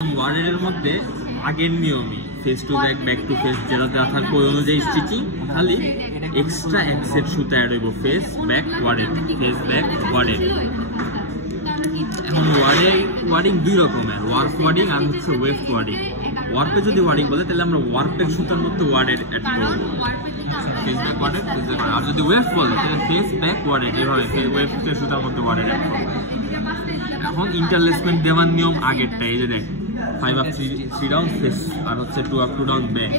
ওয়ার্ডের মধ্যে আগের নিয়মই face to back back to face যেটা দেখার ওই অনুযায়ী স্টিচিং, খালি এক্সট্রা এক সেট সুতা অ্যাড হইব ফেস ব্যাক ওয়ার্ডের, ফেস ব্যাক ওয়ার্ডের। এখন ওয়ার্ডিং দুই রকমের, ওয়ার্ক ওয়ার্ডিং আর হচ্ছে ওয়েভ ওয়ার্ডিং। ওয়ার্পে যদি ওয়ার্ডিং বলে তাহলে আমরা ওয়ার্পের সুতার মধ্যে ওয়ার্ডের অ্যাড করব, ফেস ব্যাক ওয়ার্ডের, ফেস ব্যাক। আর যদি ওয়েভ বলে তাহলে ফেস ব্যাক ওয়ার্ডের, এভাবে ওয়েভের সুতার মধ্যে ওয়ার্ডের অ্যাড করব। এখন ইন্টারলেসমেন্ট দেওয়ার নিয়ম আগেরটা, এই যে দেখ 5 up 3 down ফেস আর হচ্ছে 2 up 2 down ব্যাক।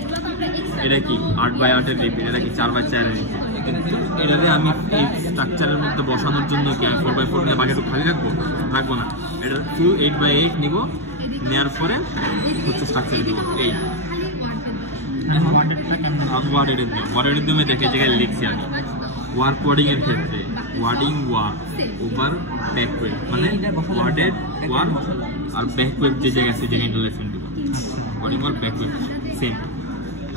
এটা কি 8 by 8 এর রিপিট, এটা কি 4 by 4 এর রিপিট। এটাতে আমি এই স্ট্রাকচারের মধ্যে বসানোর জন্য কি 4 by 4 নিয়ে বাকি একটু খালি রাখবো না, এটা 8 by 8 নিব, নেওয়ার পরে হচ্ছে স্ট্রাকচারে দিব। এই ওয়ার্ডের নিয়মে দেখে জায়গায় লিখছি আমি ওয়ার্ক ওয়ার্ডিং এর ক্ষেত্রে wording work over back wave, মানে ওয়ার্ডেড ওয়ার্ক আর ব্যাক ওয়েভ যে জায়গায় আছে জায়গায় ইন্টারলেসমেন্ট দিব। Wording work back wave same,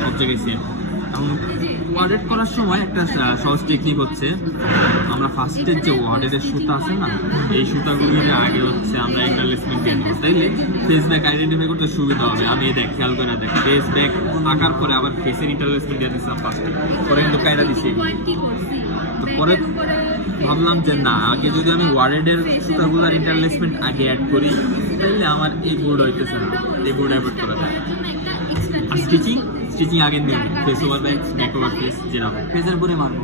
সব জায়গায় সেম। এখন ওয়ার্ডেড করার সময় একটা সহজ টেকনিক হচ্ছে, আমরা ফার্স্টের যে ওয়ার্ডের সুতা আছে না, এই সুতাগুলির আগে হচ্ছে আমরা ইন্টারলেসমেন্ট দিয়ে দেবো, তাইলে ফেস ব্যাক আইডেন্টিফাই করতে সুবিধা হবে। আমি দেখ খেয়াল করে দেখ, ফেস ব্যাক আঁকার পরে আবার ফেসের ইন্টারলেসমেন্ট দিয়ে দিচ্ছিলাম ফার্স্টে, পরে কিন্তু কায়দা দিচ্ছি। তো পরে ভাবলাম যে না, আগে যদি আমি ওয়ার্ডের সুতাগুলার ইন্টারলেসমেন্ট আগে অ্যাড করি তাহলে আমার এই বোর্ড হইতেছে না, এই বোর্ড অ্যাভয়েড করা যায়। আর স্টিচিং আগে নিয়ে face over back over face, যেরকম ফেসের পরে মারবো।